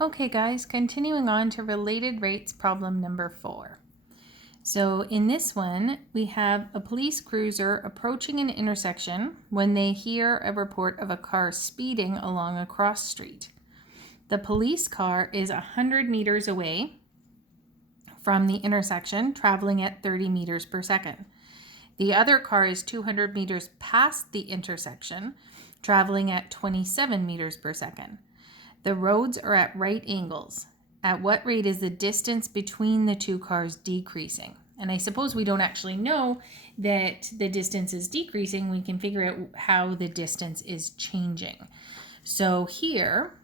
Okay guys, continuing on to related rates problem number 4. So in this one, we have a police cruiser approaching an intersection when they hear a report of a car speeding along a cross street. The police car is 100 meters away from the intersection, traveling at 30 meters per second. The other car is 200 meters past the intersection, traveling at 27 meters per second. The roads are at right angles. At what rate is the distance between the two cars decreasing? And I suppose we don't actually know that the distance is decreasing. We can figure out how the distance is changing. So here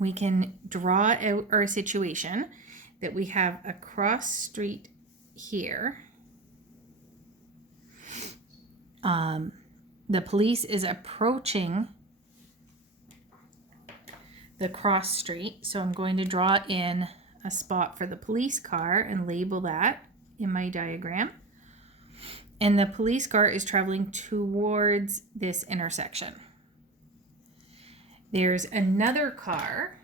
we can draw out our situation that we have a cross street here. The police is approaching the cross street. So I'm going to draw in a spot for the police car and label that in my diagram. And the police car is traveling towards this intersection. There's another car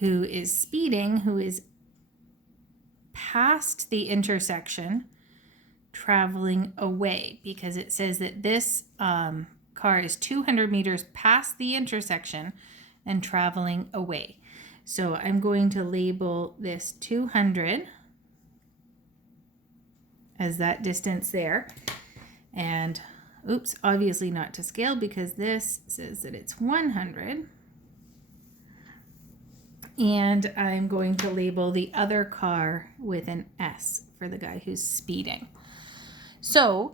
who is speeding, who is past the intersection, traveling away, because it says that this car is 200 meters past the intersection and traveling away. So I'm going to label this 200 as that distance there. And oops, obviously not to scale because this says that it's 100. And I'm going to label the other car with an S for the guy who's speeding. So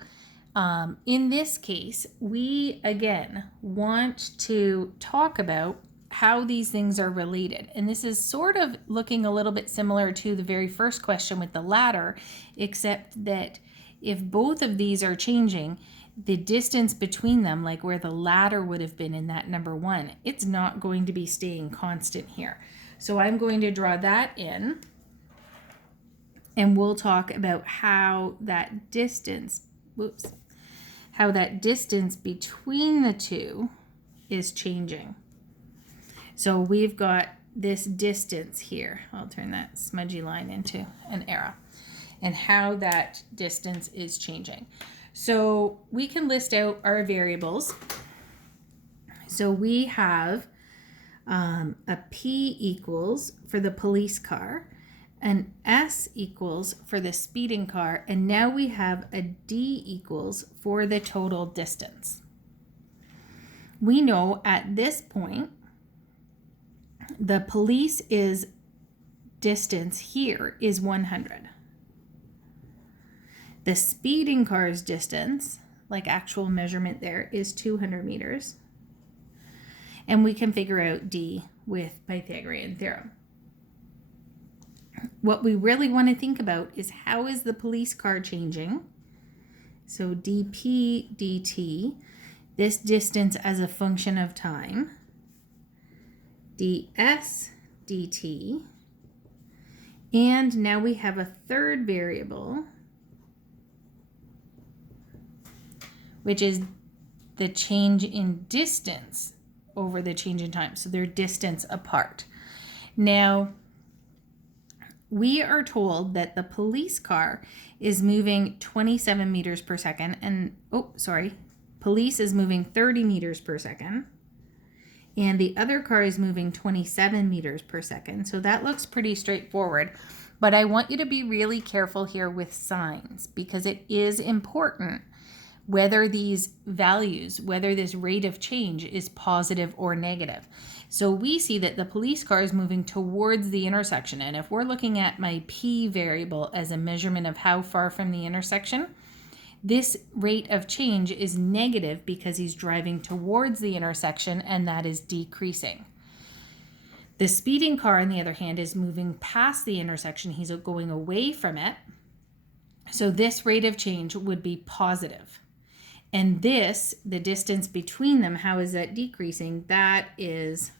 in this case, we again want to talk about how these things are related. And this is sort of looking a little bit similar to the very first question with the ladder, except that if both of these are changing, the distance between them, like where the ladder would have been in that number 1, it's not going to be staying constant here. So I'm going to draw that in, and we'll talk about how that distance, how that distance between the two is changing. So we've got this distance here. I'll turn that smudgy line into an arrow, and how that distance is changing. So we can list out our variables. So we have a P equals for the police car, an S equals for the speeding car, and now we have a D equals for the total distance. We know at this point the police is distance here is 100. The speeding car's distance, like actual measurement there, is 200 meters. And we can figure out D with Pythagorean theorem. What we really want to think about is how is the police car changing? So dP dt, this distance as a function of time, ds dt, and now we have a third variable, which is the change in distance over the change in time. So they're distance apart. Now, we are told that the police car is moving 27 meters per second and, police is moving 30 meters per second. And the other car is moving 27 meters per second. So that looks pretty straightforward. But I want you to be really careful here with signs, because it is important whether these values, whether this rate of change is positive or negative. So we see that the police car is moving towards the intersection. And if we're looking at my P variable as a measurement of how far from the intersection, this rate of change is negative because he's driving towards the intersection, and that is decreasing. The speeding car, on the other hand, is moving past the intersection. He's going away from it. So this rate of change would be positive. And this, the distance between them, how is that decreasing? That is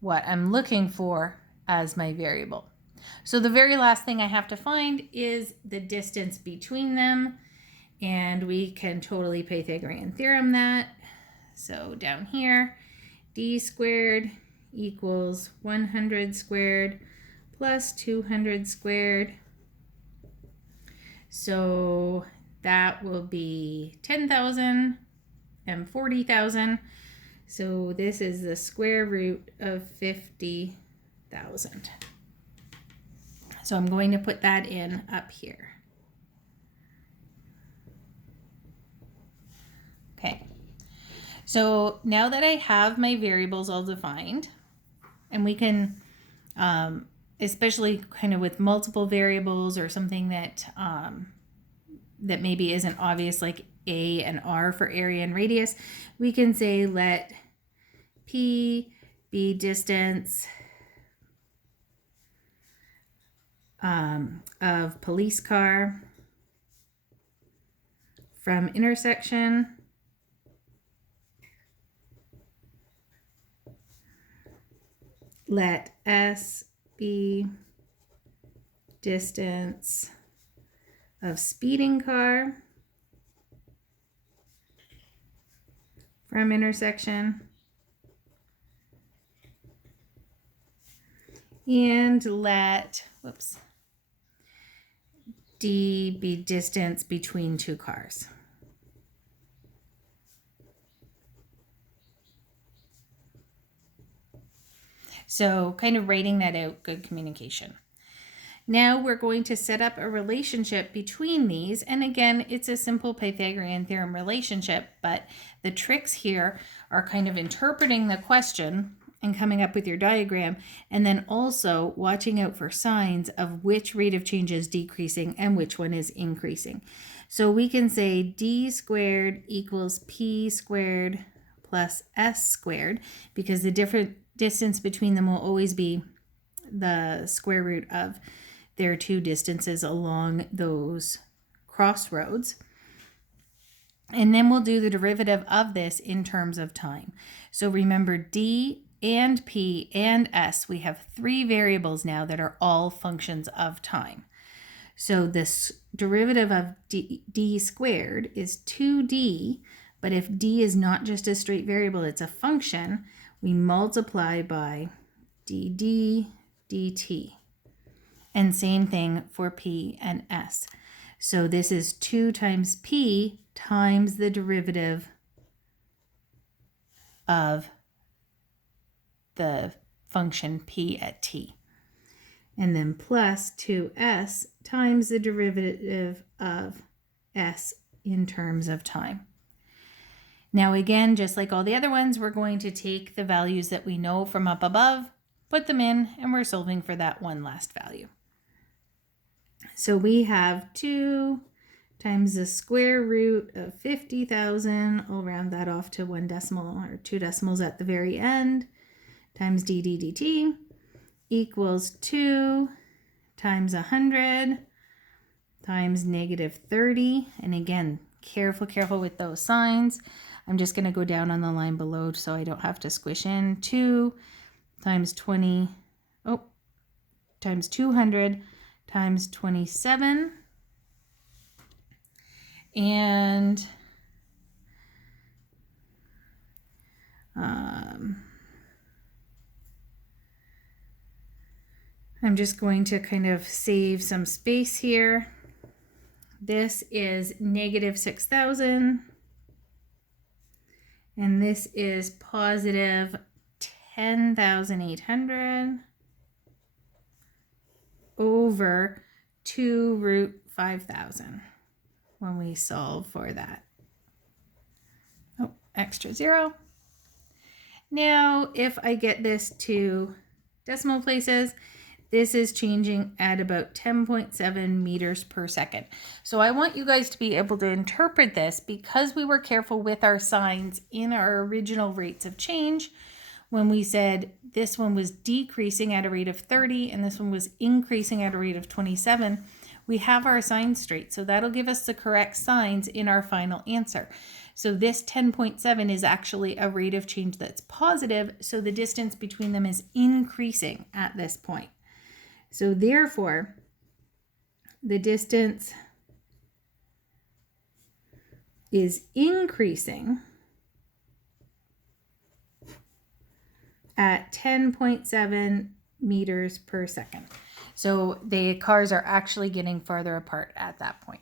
what I'm looking for as my variable. So the very last thing I have to find is the distance between them. And we can totally Pythagorean theorem that. So down here, d squared equals 100 squared plus 200 squared. So that will be 10,000 and 40,000. So this is the square root of 50,000. So I'm going to put that in up here. Okay. So now that I have my variables all defined, and we can, especially kind of with multiple variables or something that that maybe isn't obvious, like A and R for area and radius, we can say let P be distance of police car from intersection. Let S be distance of speeding car from intersection. And let, D be distance between two cars. So kind of writing that out, good communication. Now we're going to set up a relationship between these. And again, it's a simple Pythagorean theorem relationship, but the tricks here are kind of interpreting the question and coming up with your diagram, and then also watching out for signs of which rate of change is decreasing and which one is increasing. So we can say d squared equals p squared plus s squared, because the different distance between them will always be the square root of their two distances along those crossroads. And then we'll do the derivative of this in terms of time. So remember, d and p and s, we have three variables now that are all functions of time. So this derivative of d squared is 2d, but if d is not just a straight variable, it's a function, we multiply by dd dt. And same thing for p and s. So this is 2 times p times the derivative of the function p at t. And then plus 2s times the derivative of s in terms of time. Now again, just like all the other ones, we're going to take the values that we know from up above, put them in, and we're solving for that one last value. So we have 2 times the square root of 50,000, I'll round that off to 1 decimal or 2 decimals at the very end, times d dt equals 2 times 100 times negative 30. And again, careful with those signs. I'm just going to go down on the line below so I don't have to squish in. 2 times 20, times 200 times 27. And I'm just going to kind of save some space here. This is negative 6,000. And this is positive 10,800 over 2 root 5,000 when we solve for that. Oh, extra 0. Now, if I get this to decimal places, this is changing at about 10.7 meters per second. So I want you guys to be able to interpret this, because we were careful with our signs in our original rates of change when we said this one was decreasing at a rate of 30 and this one was increasing at a rate of 27. We have our signs straight, so that'll give us the correct signs in our final answer. So this 10.7 is actually a rate of change that's positive, so the distance between them is increasing at this point. So therefore, the distance is increasing at 10.7 meters per second. So the cars are actually getting farther apart at that point.